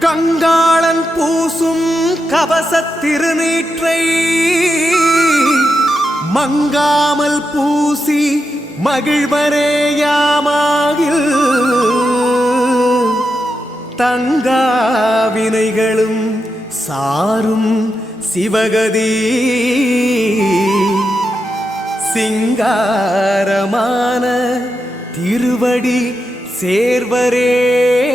கங்காளன் பூசும் கவசத் திருநீற்றை மங்காமல் பூசி மகிழ்வரேயாமாகில் தங்காவினைகளும் சாரும் சிவகதி. சிங்காரமான திருவடி சேர்வரே.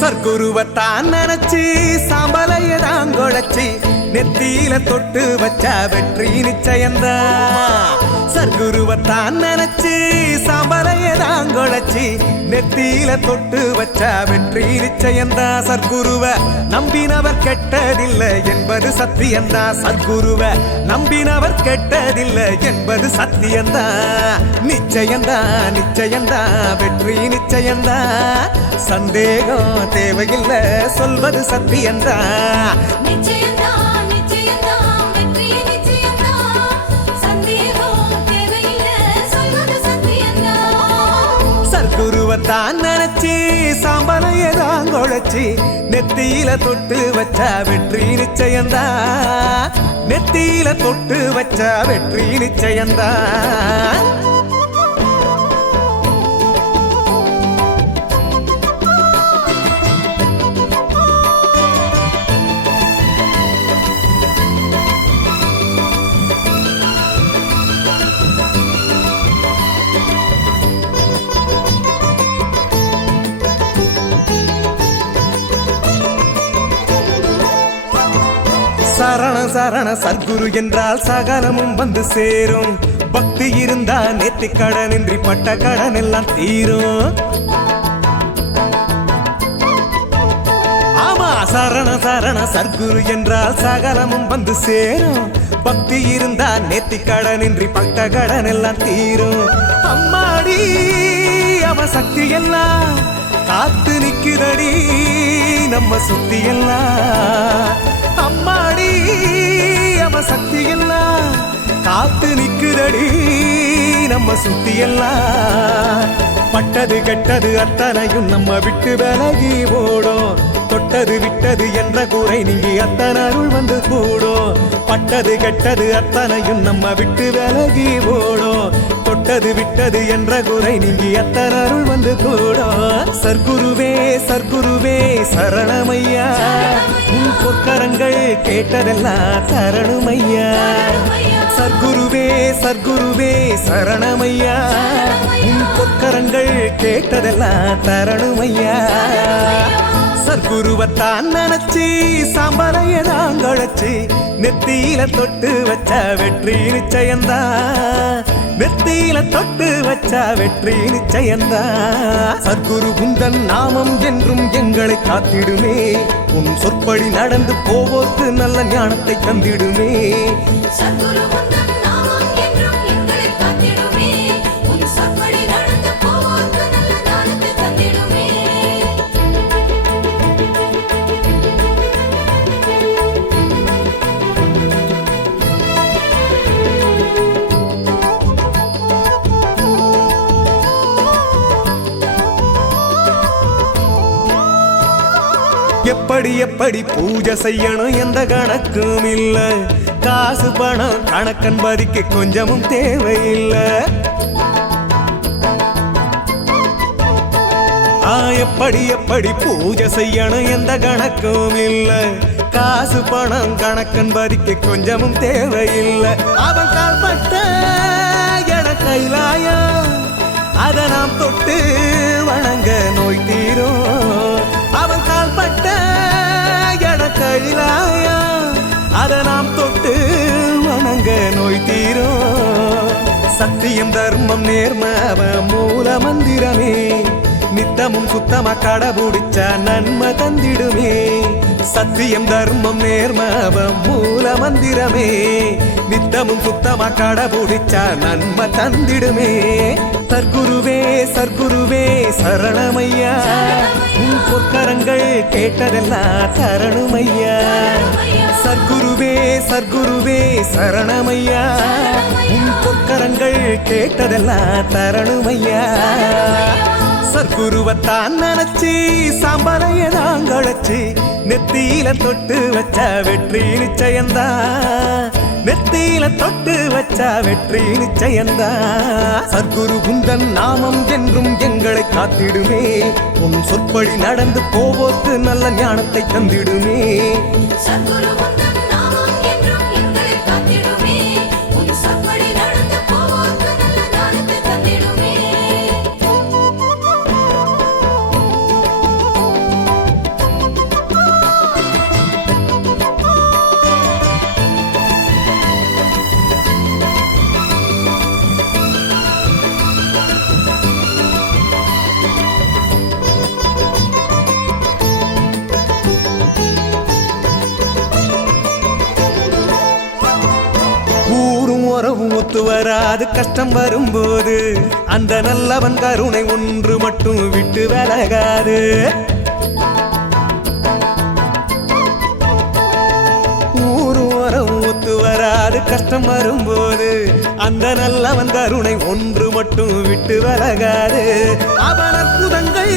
சர்க்குருவத்தான் நினைச்சு சாம்பலைய தாங்கொழைச்சி நெத்தியில தொட்டு வச்சா வெற்றி நிச்சயம்தான் சர்க்குருவத்தான் நினைச்சு சாம்பலைய தாங்கொழைச்சி நெத்தியில தொட்டு வச்சா வெற்றி நிச்சயம்தான் சர்க்குருவ நம்பினவர் கெட்டதில்லை என்பது சத்தியம்தான் சத்குருவ நம்பினவர் கெட்டதில்லை என்பது சத்தியம்தான் நிச்சயம்தான் நிச்சயம்தான் வெற்றி நிச்சயம்தான் சந்தேகம் தேவையில்லை சொல்வது சத்தியம்தான். சர்க்குருவத்தான் நினைச்சு சாம்பலைய தாங்கொழைச்சி நெத்தியில தொட்டு வச்சா வெற்றி நிச்சயம்தான். நெத்தியில தொட்டு வச்சா வெற்றி நிச்சயம்தான். சரண சரண சத்குரு என்றால் சகலமும் வந்து சேரும். பக்தி இருந்தா நேத்தி கடனின்றி பட்ட கடன் எல்லாம் தீரும். ஆமா சரண சரண சத்குரு என்றால் சகலமும் வந்து சேரும். பக்தி இருந்தா நேத்தி கடனின்றி பட்ட கடன் எல்லாம் தீரும். அம்மாடி அவ சக்தி எல்லாம் காத்து நிக்குதடி நம்ம சுத்தி எல்லாம் அம்மாடி அவ சக்தி எல்லாம் காத்து நிக்குதடி நம்ம சுத்தி எல்லாம் பட்டது கெட்டது அத்தனையும் நம்ம விட்டு விலகி ஓடும். தொட்டது விட்டது என்ற கூரை நீங்கி அத்தனை அருள் வந்து கூடும். பட்டது கெட்டது அத்தனையும் நம்ம விட்டு விலகி ஓடும். விட்டது விட்டது என்ற குறை நீங்கி அத்தர் அருள் வந்து கூடா. சர்க்குருவே சர்க்குருவே சரணமையா. உன் பொற்கரங்கள் கேட்டதெல்லாம் தரணுமையா. சர்க்குருவே சர்க்குருவே சரணமையா. உன் பொற்கரங்கள் கேட்டதெல்லாம் தரணுமையா. சர்க்குருவத்தான் நினைச்சு சாம்பலைய தாங்கழைச்சு நெத்தியில தொட்டு வச்சா வெற்றி நிச்சயந்தா. நெத்தியில தொட்டு வச்சா வெற்றி நிச்சயந்தா. சத்குரு குந்தன் நாமம் என்றும் எங்களை காத்திடுமே. உன் சொற்படி நடந்து போவோர்க்கு நல்ல ஞானத்தை தந்திடுமே. சத்குரு எப்படி எப்படி பூஜை செய்யணும் எந்த கணக்கும் இல்ல. காசு பணம் கணக்கன் பதிக்கு கொஞ்சமும் தேவையில்லை. எப்படி எப்படி பூஜை செய்யணும் எந்த கணக்கும் இல்ல. காசு பணம் கணக்கன் பதிக்கு கொஞ்சமும் தேவையில்லை. அவன் கால்பட்ட என கைலாயம். அதை நாம் தொட்டு வணங்க நோய் தீரும். அவன் கால்பட்ட என கைலாயம் அதை நாம் தொட்டு வணங்க நோய் தீரோ சத்தியம் தர்மம் நேர்ம மூல மந்திரமே. நித்தமும் சுத்தமா கடைபிடிச்ச நன்மை தந்திடுமே. சத்தியம் தர்மம் நேர்மவ மூல மந்திரமே. நித்தமும் சுத்தமா கடைபிடிச்ச நன்மை தந்திடுமே. சர்க்குருவே சர்க்குருவே சரணமையா? உன் பொற்கரங்கள் கேட்டதெல்லாம் தரணுமையா? சர்க்குருவே சர்க்குருவே சரணமையா? உன் பொற்கரங்கள் கேட்டதெல்லாம் தரணுமையா? சர்க்குருவத்தான் நினைச்சு சாம்பலைய நாங்களச்சு நெத்தியில தொட்டு வச்ச வெற்றி நிச்சயந்தா. நெத்தியில தொட்டு வச்ச வெற்றி நிச்சயந்தா. சர்க்குரு குந்தன் நாமம் என்றும் எங்களை காத்திடுமே. உன் சொற்படி நடந்து போவோக்கு நல்ல ஞானத்தை தந்திடுமே. சத்குரு குந்தன் ஒத்து வராது கஷ்டம் வரும்போது அந்த நல்லவன் கருணை ஒன்று மட்டும் விட்டு விலகாது. வராது கஷ்டம் வரும்போது அந்த நல்லவன் கருணை ஒன்று மட்டும் விட்டு விலகாது. அவன் அற்புதங்கள்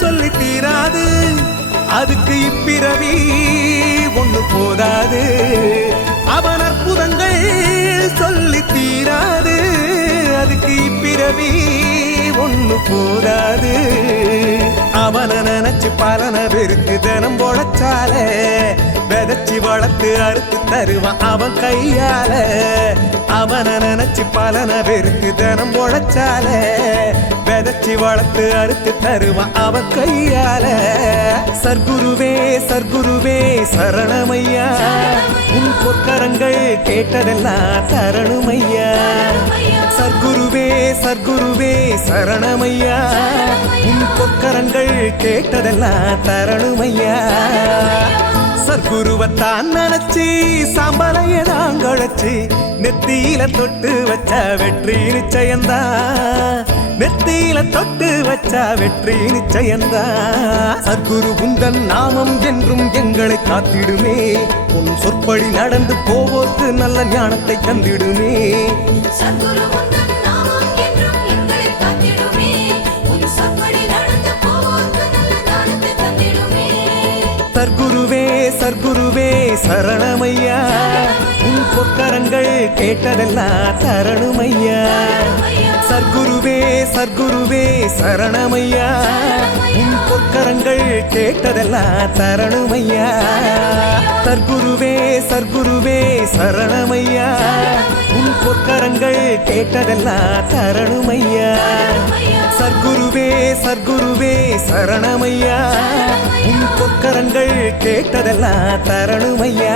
சொல்லி தீராது அதுக்கு இப்பிறவி ஒன்று போதாது. அவன் அற்புதங்கள் சொல்லி தீராது. அதுக்கு இப்பிறவி ஒன்று போதாது. அவனை நினைச்சு பலனை பெருக்கு தினம் பொழைச்சால விதச்சி வளர்த்து அறுத்து தருவான் அவன் கையால. அவனை நினைச்சு பலனை பெருக்கு தினம் பொழைச்சால விதச்சி வளர்த்து அறுத்து தருவான் அவன் கையால. சர்க்குருவே சர்க்குருவே சரணமையா. உன் பொக்கரங்கள் கேட்டதெல்லாம் தரணுமையா. சர்க்குருவே சர்க்குருவே சரணமையா. உன் பொக்கரங்கள் கேட்டதெல்லாம் தரணுமையா. சர்க்குருவத்தான் நினைச்சு சாம்பலைய நாங்களச்சு நெத்தியில தொட்டு வச்ச வெற்றி நிச்சயந்தா. நெத்தியில தொட்டு வச்ச வெற்றி நிச்சயந்தா. சர்க்குரு உந்தன் நாமம் என்றும் எங்களை காத்திடுமே. உன் சொற்படி நடந்து போவோர்க்கு நல்ல ஞானத்தை தந்திடுமே. சத்குரு சரணமையா? உன் பொற்கரங்கள் கேட்டதெல்லாம் தரணுமையா? சர்க்குருவே சர்க்குருவே சரணமையா? உன் பொற்கரங்கள் கேட்டதெல்லாம் தரணுமையா? சர்க்குருவே சர்க்குருவே சரணமையா? பொற்கரங்கள் கேட்டதெல்லாம் தரணுமையா? சர்க்குருவே சர்க்குருவே சரணமையா? உன் பொற்கரங்கள் கேட்டதெல்லாம் தரணுமையா?